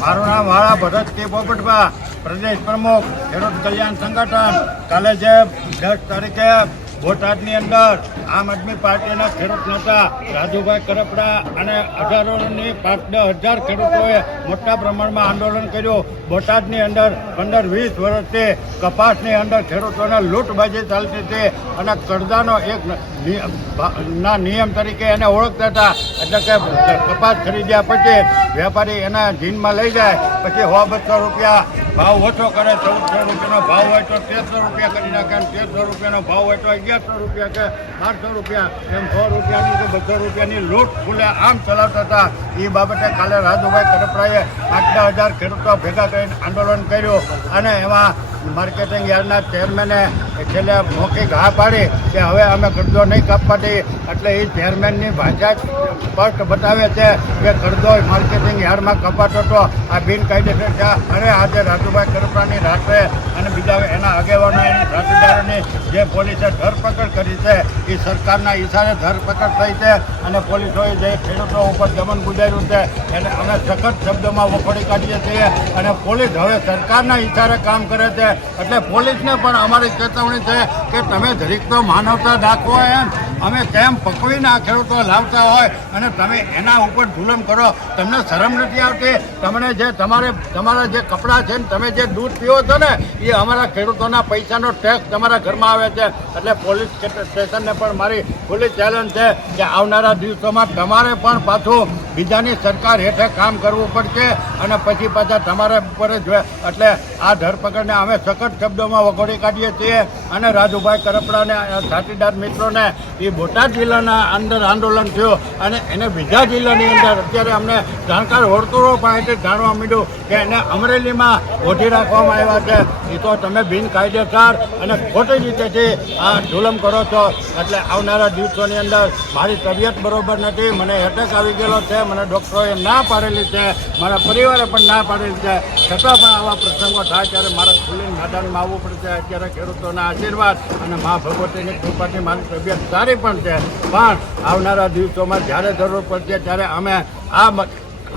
મારું નામ વાળા ભરત કે પોપટભા, પ્રદેશ પ્રમુખ, ખેડૂત કલ્યાણ સંગઠન, કાલે જે દસ તારીખે બોટાદની અંદર આમ આદમી પાર્ટીના ખેડૂત નેતા રાજુભાઈ કરપડા અને હજારોની પાંચ હજાર ખેડૂતોએ મોટા પ્રમાણમાં આંદોલન કર્યું. બોટાદની અંદર પંદર વીસ વર્ષથી કપાસની અંદર ખેડૂતોને લૂંટબાજી ચાલતી હતી અને કરદાનો એક ના નિયમ તરીકે એને ઓળખતા હતા. એટલે કે કપાસ ખરીદ્યા પછી વેપારી એના જીનમાં લઈ જાય. પછી સો બસો રૂપિયા ભાવ ઓછો કરે, ચૌદસો રૂપિયાનો ભાવ હોય તો તેરસો રૂપિયા કરી નાખે અને તેરસો રૂપિયાનો ભાવ હોય તો અગિયારસો રૂપિયા કે બારસો રૂપિયા, એમ સો રૂપિયાની કે બસો રૂપિયાની લૂંટ ખુલે, આમ ચલાવતા હતા. એ બાબતે કાલે રાજુભાઈ કરપડાએ આઠ દસ હજાર ખેડૂતો ભેગા કરીને આંદોલન કર્યું અને એમાં માર્કેટિંગ યાર્ડના ચેરમેને છેલ્લે મૌખિક હા પાડી કે હવે અમે કરજો નહીં કાપવા દઈએ એટલે એ ચેરમેનની ભાષા સ્પષ્ટ બતાવે છે કે કરજો માર્કેટિંગ યાર્ડમાં કપાતો હતો આ બિનકાયદેસર છે અને આજે રાજુભાઈ કરપાની રાત્રે અને બીજા એના આગેવાનો, એની સાથીદારોની જે પોલીસે ધરપકડ કરી છે એ સરકારના ઈશારે ધરપકડ થઈ છે અને પોલીસોએ જે ખેડૂતો ઉપર દમન ગુજાર્યું છે, એને અમે સખત શબ્દોમાં વખોડી કાઢીએ છીએ અને પોલીસ હવે સરકારના ઈશારે કામ કરે છે. એટલે પોલીસને પણ અમારી ચેતવણી છે કે તમે ધરીક તો માનવતા દાખવો એમ. અમે કેમ પકવીને આ ખેડૂતો લાવતા હોય અને તમે એના ઉપર જુલમ કરો? તમને શરમ નથી આવતી? તમને જે તમારે, તમારા જે કપડાં છે ને તમે જે દૂધ પીવો છો ને, એ અમારા ખેડૂતોના પૈસાનો ટેક્સ તમારા ઘરમાં આવે છે. એટલે પોલીસ સ્ટેશનને પણ મારી ખુલ્લી ચેલેન્જ છે કે આવનારા દિવસોમાં તમારે પણ પાછું બીજાની સરકાર હેઠળ કામ કરવું પડશે અને પછી પાછા તમારા ઉપર જ. એટલે આ ધરપકડને અમે સખત શબ્દોમાં વખોડી કાઢીએ છીએ. અને રાજુભાઈ કરપડાને સાથીદાર મિત્રોને એ બોટાદ જિલ્લાના અંદર આંદોલન થયું અને એને બીજા જિલ્લાની અંદર અત્યારે અમને જાણકાર વર્તુળો પાસેથી જાણવા મળ્યું કે એને અમરેલીમાં ઓઢી રાખવામાં આવ્યા છે. એ તો તમે બિનકાયદેસર અને ખોટી રીતેથી આ જુલમ કરો છો. એટલે આવનારા દિવસોની અંદર મારી તબિયત બરોબર નથી, મને એટેક આવી ગયેલો છે. મને ડૉક્ટરોએ ના પાડેલી છે, મારા પરિવારે પણ ના પાડેલી છે. છતાં પણ આવા પ્રસંગો થાય ત્યારે મારા ખુલ્લી મેદાનમાં આવવું પડશે અત્યારે ખેડૂતોના આશીર્વાદ અને મા ભગવતીની કૃપાથી મારી તબિયત સારી પણ છે. પણ આવનારા દિવસોમાં જ્યારે જરૂર પડશે ત્યારે અમે આ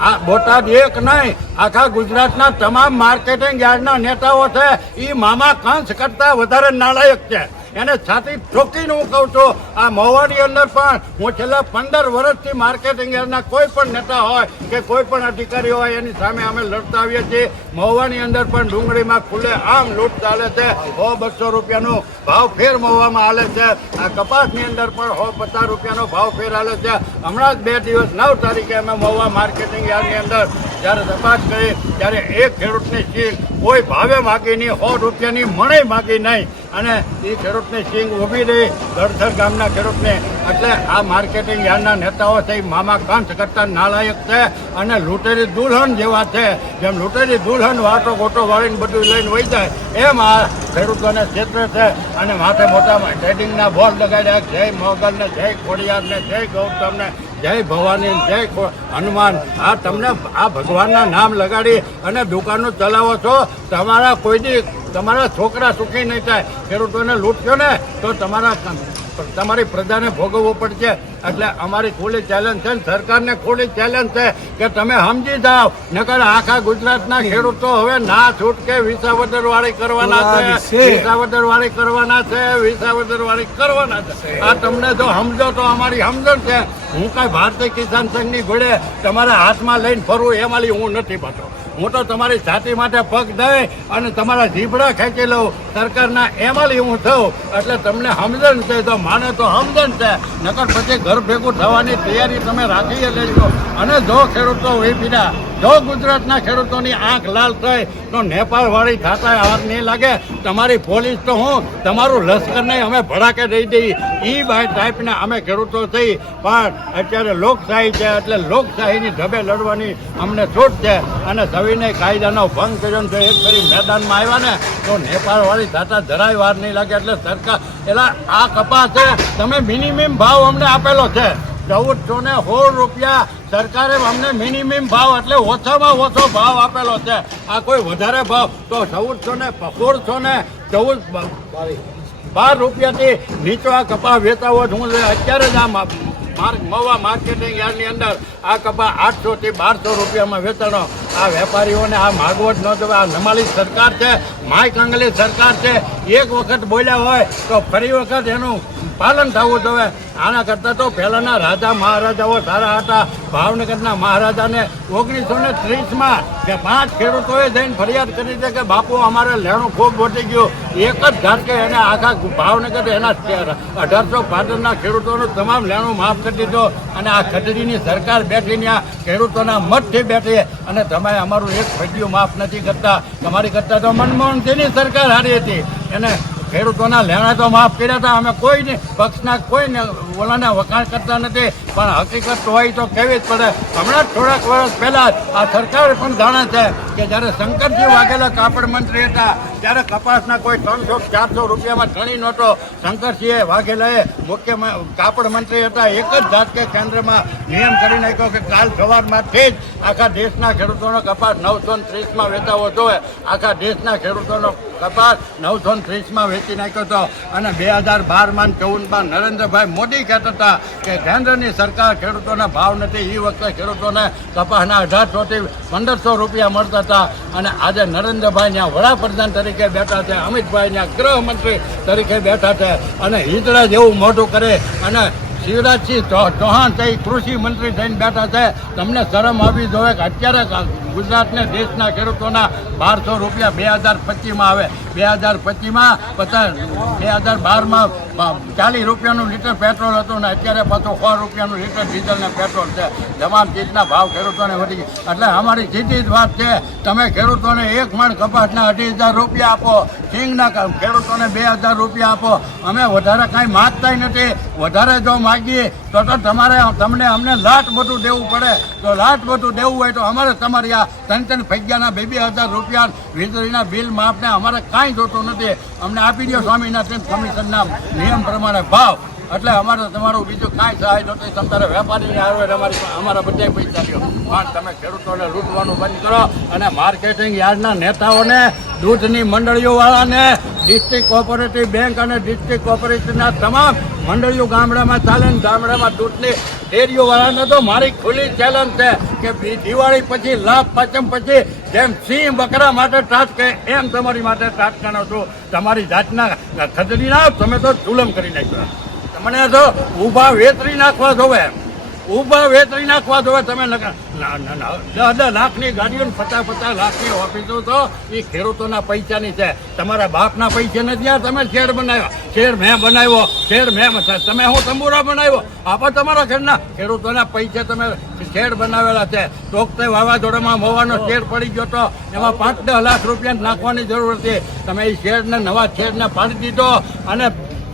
આ બોટાદ એક નહીં, આખા ગુજરાતના તમામ માર્કેટિંગ યાર્ડના નેતાઓ છે. એ મામા કંસ કરતા વધારે નાલાયક છે. એને છાતી ઠોકીને હું કહું છું, આ મહુવાની અંદર પણ હું છેલ્લા પંદર વર્ષથી માર્કેટિંગ એરના કોઈ પણ નેતા હોય કે કોઈ પણ અધિકારી હોય, એની સામે અમે લડતા આવીએ છીએ. મહુવાની અંદર પણ ડુંગળીમાં ખુલ્લે આમ લૂંટ ચાલે છે. સો બસો રૂપિયાનો ભાવ ફેર મહુવામાં હાલે છે. આ કપાસની અંદર પણ સો પચાસ રૂપિયાનો ભાવ ફેર હાલે છે. હમણાં જ બે દિવસ, નવ તારીખે અમે મહુવા માર્કેટિંગ યાર્ડની અંદર જ્યારે તપાસ કરી, ત્યારે એક ખેડૂતની સીંગ કોઈ ભાવે માગી નહીં, સો રૂપિયાની મણે માગી નહીં. અને એ ખેડૂતની સિંગ ઊભી રહી. ગળથર ગામના ખેડૂતને એટલે આ માર્કેટિંગ યાર્ડના નેતાઓ છે, એ મામા કંઠ કરતા નાલાયક છે અને લૂંટેરી દુલ્હન જેવા છે. જેમ લૂંટેરી દુલ્હન વાટો ગોટો વાળીને બધું લઈને વહી જાય, એમ આ ખેડૂતોને ક્ષેત્ર છે. અને માથે મોટા ટ્રેડિંગના બોર્ડ લગાડ્યા. જય મોગલને, જય ખોડિયારને, જય ગૌતમને જય ભવાની, જય હનુમાન. આ તમને આ ભગવાનના નામ લગાડી અને દુકાનો ચલાવો છો. તમારા કોઈની તમારા છોકરા સુખી નહીં થાય ખેડૂતોને લૂંટશો ને તો તમારા તમારી પ્રજાને ભોગવવું પડશે. એટલે અમારી ખુલ્લી ચેલેન્જ છે ને સરકારને ખુલ્લી ચેલેન્જ છે કે તમે સમજી જાઓ. નકર આખા ગુજરાતના ખેડૂતો હવે ના છૂટકે વિસાવદર વાળી કરવાના છે વિસાવદર વાળી કરવાના છે વિસાવદર વાળી કરવાના છે. આ તમને જો સમજો તો અમારી સમજણ છે. હું કઈ ભારતીય કિસાન સંઘની ઘોડે તમારા હાથમાં લઈને ફરવું એમાંથી હું નથી પાછો. હું તો તમારી છાતી માટે પગ દઈ અને તમારા જીભડા ખેંચી લઉં. સરકારના એમાંથી હું થઉં. એટલે તમને સમજણ છે, તો માને તો સમજણ છે. નકર પછી ઘર ભેગું થવાની તૈયારી તમે રાખી લેજો. અને જો ખેડૂતો હોય પીડા જો ગુજરાતના ખેડૂતોની આંખ લાલ થઈ, તો નેપાળવાળી વાળી આંખ નહીં લાગે. તમારી પોલીસ તો હું, તમારું લશ્કરને અમે ભડાકે દઈ દઈ એ ભાઈ ટાઈપના અમે ખેડૂતો થઈ પણ અત્યારે લોકશાહી છે, એટલે લોકશાહીની ઢબે લડવાની અમને છૂટ છે. અને સવિનય કાયદાનો ભંગ કર્યો છે એક ફરી મેદાનમાં આવ્યા ને તો નેપાળવાળી વાળી જરાય વાર નહીં લાગે એટલે સરકાર એટલે આ કપાસ છે, તમે મિનિમમ ભાવ અમને આપેલો છે. ચૌદસો ને સોળ રૂપિયા સરકારે અમને મિનિમમ ભાવ એટલે ઓછામાં ઓછો ભાવ આપેલો છે. આ કોઈ વધારે ભાવ, તો ચૌદસો ને સોળસો ને ચૌદ, બાર રૂપિયાથી નીચો આ કપાસ વેચાવો જ હું અત્યારે જ આમ માર્ક મવા માર્કેટિંગ યાર્ડની અંદર આ કપા આઠસોથી બારસો રૂપિયામાં વેચાણો. આ વેપારીઓને આ માગવટ ન દેવા આ નમાલી સરકાર છે માય કંગલી સરકાર છે. એક વખત બોલ્યા હોય તો ફરી વખત એનું પાલન થવું જોઈએ. આના કરતાં તો પહેલાંના રાજા મહારાજાઓ સારા હતા. ભાવનગરના મહારાજાને ઓગણીસો ને ત્રીસમાં કે પાંચ ખેડૂતોએ જઈને ફરિયાદ કરી છે કે બાપુ, અમારે લેણું ખૂબ વધી ગયું. એક જ ઝાટકે એને આખા ભાવનગર એના અઢારસો પાટણના ખેડૂતોનું તમામ લેણું માફ કરી દીધો અને આ ખટડીની સરકાર બેઠી આ ખેડૂતોના મતથી બેઠી. અને તમે અમારું એક ફજિયું માફ નથી કરતા. તમારી કરતા તો મનમોહન સિંહની સરકાર હારી હતી. એને ખેડૂતોના લેણા તો માફ કર્યા હતા. અમે કોઈને, પક્ષના કોઈને ઓલાને વખાણ કરતા નથી. પણ હકીકત હોય તો કેવી જ પડે. હમણાં થોડાક વર્ષ પહેલા આ સરકારે પણ જાણે છે કે જ્યારે શંકરજી વાઘેલા કાપડ મંત્રી હતા ત્યારે કપાસના કોઈ ત્રણસો ચારસો રૂપિયામાં ટણી નહોતો. શંકરસિંહે વાઘેલાએ મુખ્ય કાપડ મંત્રી હતા. એક જ કે કેન્દ્રમાં નિયમ કરી નાખ્યો કે કાલ સવારમાંથી જ આખા દેશના ખેડૂતોનો કપાસ નવસો ત્રીસમાં વેચાવો જોઈએ આખા દેશના ખેડૂતોનો કપાસ નવસો ત્રીસમાં વેચી નાખ્યો હતો અને બે હજાર બારમાં ચૌદમાં નરેન્દ્રભાઈ મોદી કહેતા હતા કે કેન્દ્રની સરકાર ખેડૂતોના ભાવ નથી. એ વખતે ખેડૂતોને કપાસના અઢારસોથી પંદરસો રૂપિયા મળતા હતા. અને આજે નરેન્દ્રભાઈ ત્યાં વડાપ્રધાન તરીકે બેઠા છે. અમિતભાઈના ગૃહમંત્રી તરીકે બેઠા છે. અને હિતરા જેવું મોટું કરે. અને શિવરાજસિંહ ચૌહાણ થઈ કૃષિ મંત્રી થઈને બેઠા છે. તમને શરમ આવી જોવે કે અત્યારે ગુજરાતને દેશના ખેડૂતોના બારસો રૂપિયા બે હજાર પચીસમાં આવે. બે હજાર પચીસમાં પચાસ, બે હજાર બારમાં ચાલીસ રૂપિયાનું લીટર પેટ્રોલ હતું ને અત્યારે પાછું સો રૂપિયાનું લીટર ડીઝલ ને પેટ્રોલ છે. તમામ ચીજના ભાવ ખેડૂતોને વધી એટલે અમારી સીધી જ વાત છે. તમે ખેડૂતોને એક મણ કપાસના અઢી હજાર રૂપિયા આપો, સિંગના ખેડૂતોને બે હજાર રૂપિયા આપો. અમે વધારે કાંઈ માગતા નથી. વધારે જો માગીએ, તો તો તમારે તમને અમને લાટ બધું દેવું પડે. તો લાટ બધું દેવું હોય તો અમારે તમારી આ ત્રણ ત્રણ ફગ્યાના બે બે હજાર રૂપિયા વીજળીના બિલ માફને અમારે કાંઈ જોતું નથી. અમને આપી દો સ્વામિનાથન કમિશનના નિયમ પ્રમાણે ભાવ. એટલે અમારે તમારું બીજું કાંઈ સહાય નથી તમે તારે વેપારીને આવે અમારી અમારા બધા પૈસા લ્યો. પણ તમે ખેડૂતોને લૂંટવાનું બંધ કરો અને માર્કેટિંગ યાર્ડના નેતાઓને, દૂધની મંડળીઓવાળાને, ડિસ્ટ્રિક્ટ કોઓપરેટિવ બેંક અને ડિસ્ટ્રિક્ટ કોઓપરેટિવના તમામ મંડળીઓ ગામડામાં ચાલે ને ગામડામાં દૂધની ડેરીઓવાળાને તો મારી ખુલ્લી ચેલેન્જ છે કે દિવાળી પછી, લાભ પાંચમ પછી જેમ સિંહ બકરા માટે ટાટકે એમ તમારી માટે ટાટકાનો છું તમારી જાતના ખદડીના તમે તો જુલમ કરી નાખ્યો. તમને તો ઊભા વેતરી નાખવા જોવે ઊભા વેતરી નાખવા જોવે તમે. દસ દસ લાખની ગાડીઓ પચાસ પચાસ લાખની ઓફિસો તો એ ખેડૂતોના પૈસાની છે. તમારા બાપના પૈસા નથી આ તમે શેર બનાવ્યો. શેર મેં બનાવ્યો. શેર મેં તમે હું તંબુરા બનાવ્યો? આપો તમારા ઘરના ખેડૂતોના પૈસા તમે શેર બનાવેલા છે. તોકતે વાવાઝોડામાં મોવાનો શેડ પડી ગયો તો એમાં પાંચ દસ લાખ રૂપિયા નાખવાની જરૂર હતી. તમે એ શેરને નવા શેડને પાડી દીધો અને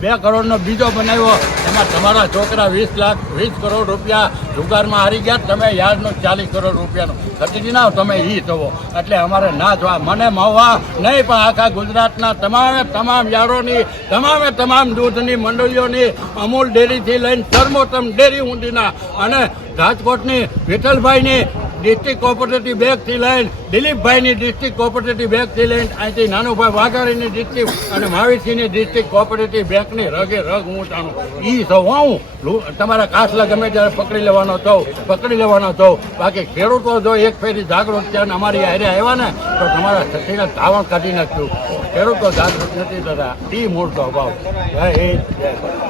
બે કરોડનો બીજો બનાવ્યો. એમાં તમારા છોકરા વીસ લાખ, વીસ કરોડ રૂપિયા જુગારમાં હારી ગયા. તમે યાર્ડનો ચાલીસ કરોડ રૂપિયાનો ખરીદી ના તમે એ થવો એટલે અમારે ના જોવા. મને મહવા નહીં, પણ આખા ગુજરાતના તમામે તમામ યાડોની તમામે તમામ દૂધની મંડળીઓની અમૂલ ડેરીથી લઈને સર્વોત્તમ ડેરી ઊંડીના અને રાજકોટની વિઠ્ઠલભાઈની ડિસ્ટ્રિક્ટ કોઓપરેટિવ બેંકથી લઈને દિલીપભાઈની ડિસ્ટ્રિક્ટ કોઓપરેટિવ બેંકથી લઈને અહીંથી નાનુભાઈ વાઘારીની ડિસ્ટ્રિક્ટ અને મહાવીરસિંહની ડિસ્ટ્રિક્ટ કોઓપરેટિવ બેંકની રગે રગ હું જાણું એ સૌ હું તમારા કાસલા ગમે ત્યારે પકડી લેવાનો થઉં પકડી લેવાનો થઉં બાકી ખેડૂતો જો એક ફેરી જાગૃત છે અને અમારી હારે આવ્યા ને, તો તમારા છઠ્ઠીને ધાવણ કાઢી નાખ્યું. ખેડૂતો જાગૃત નથી થતા. એ મૂળ તો અભાવ. જય જય